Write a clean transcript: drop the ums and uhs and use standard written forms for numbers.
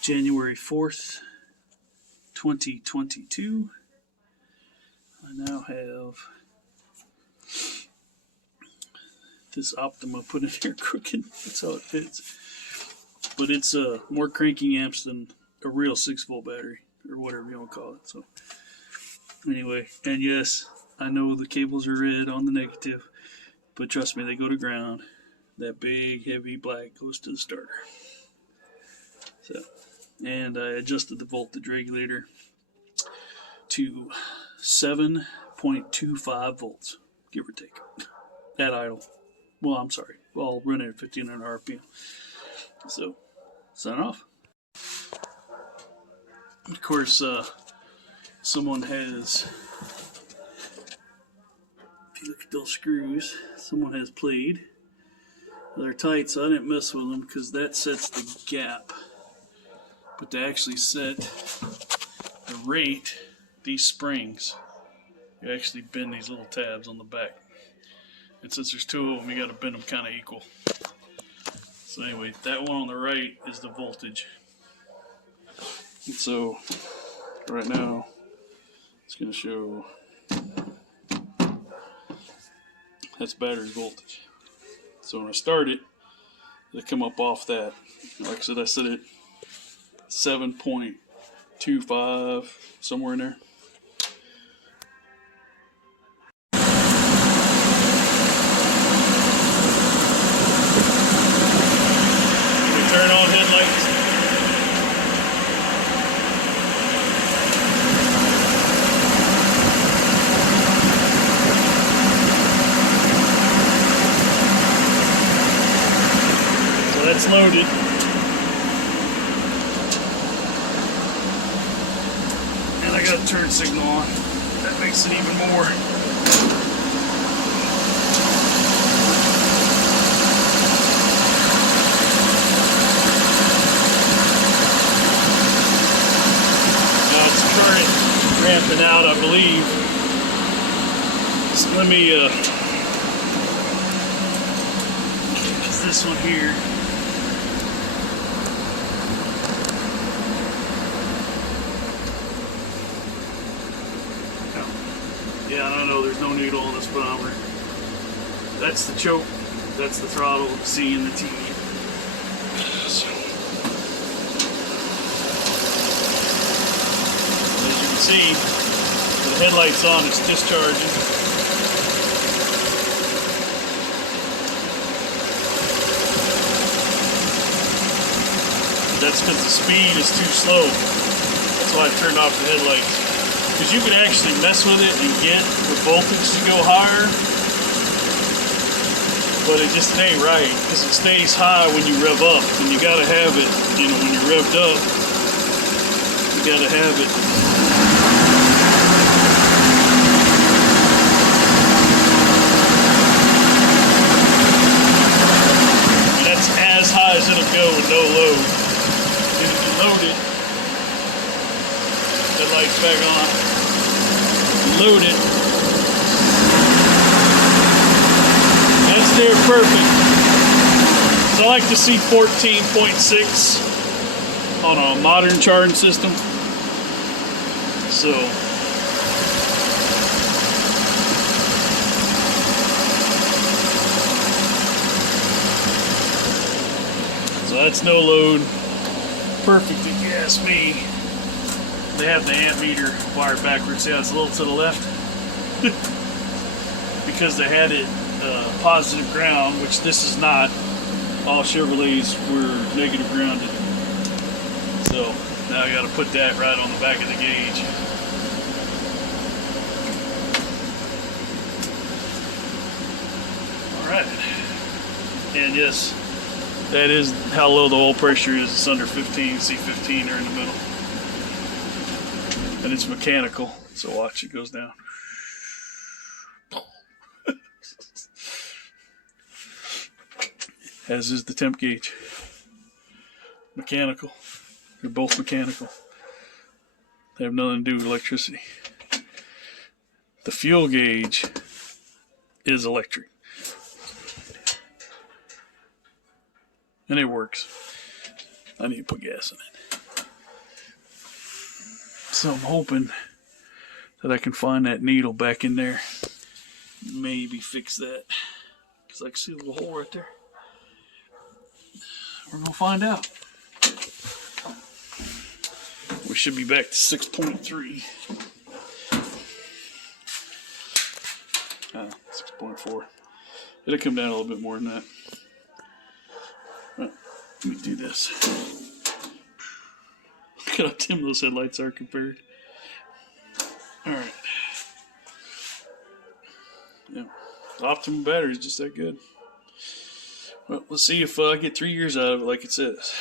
January 4th, 2022. I now have this Optima put in here crooked. That's how it fits. But it's more cranking amps than a real 6-volt battery, or whatever you want to call it. So anyway, and yes, I know the cables are red on the negative, but trust me, they go to ground. That big, heavy black goes to the starter. So, and I adjusted the voltage regulator to 7.25 volts, give or take, at idle. Well, I'm sorry. Well, running at 1500 RPM. So, sign off. Of course, someone has, if you look at those screws, someone has played. They're tight, so I didn't mess with them because that sets the gap. But to actually set the rate, these springs, you actually bend these little tabs on the back. And since there's two of them, you got to bend them kind of equal. So anyway, that one on the right is the voltage. And so right now, it's going to show that's battery voltage. So when I start it, it'll come up off that. Like I said, I set it 7.25, somewhere in there. We turn on headlights. So that's loaded. And I got a turn signal on. That makes it even more. Now it's current ramping out, I believe. So let me it's this one here. Yeah, I don't know, there's no needle on this speedometer. That's the choke, that's the throttle, the C and the T. So, as you can see, the headlight's on, it's discharging. That's because the speed is too slow. That's why I turned off the headlights. Because you can actually mess with it and get the voltage to go higher, but it just ain't right because it stays high when you rev up, and you gotta have it, you know, when you're revved up, you gotta have it. And that's as high as it'll go with no load. And if you load it, that light's back on. Load it. That's there perfect. So I like to see 14.6 on a modern charging system. So that's no load. Perfect if you ask me. They have the amp meter wired backwards. See how it's a little to the left? Because they had it positive ground, which this is not. All Chevrolets were negative grounded. So now I got to put that right on the back of the gauge. Alright. And yes, that is how low the oil pressure is. It's under 15, C15 are in the middle. And it's mechanical, so watch, it goes down. As is the temp gauge. Mechanical. They're both mechanical. They have nothing to do with electricity. The fuel gauge is electric. And it works. I need to put gas in it. So I'm hoping that I can find that needle back in there. Maybe fix that. Because I can see a little hole right there. We're going to find out. We should be back to 6.3. 6.4. It'll come down a little bit more than that. Right, let me do this. Look at how dim those headlights are compared. Alright. Yeah. The optima battery is just that good. Well, let's see if I get 3 years out of it like it says.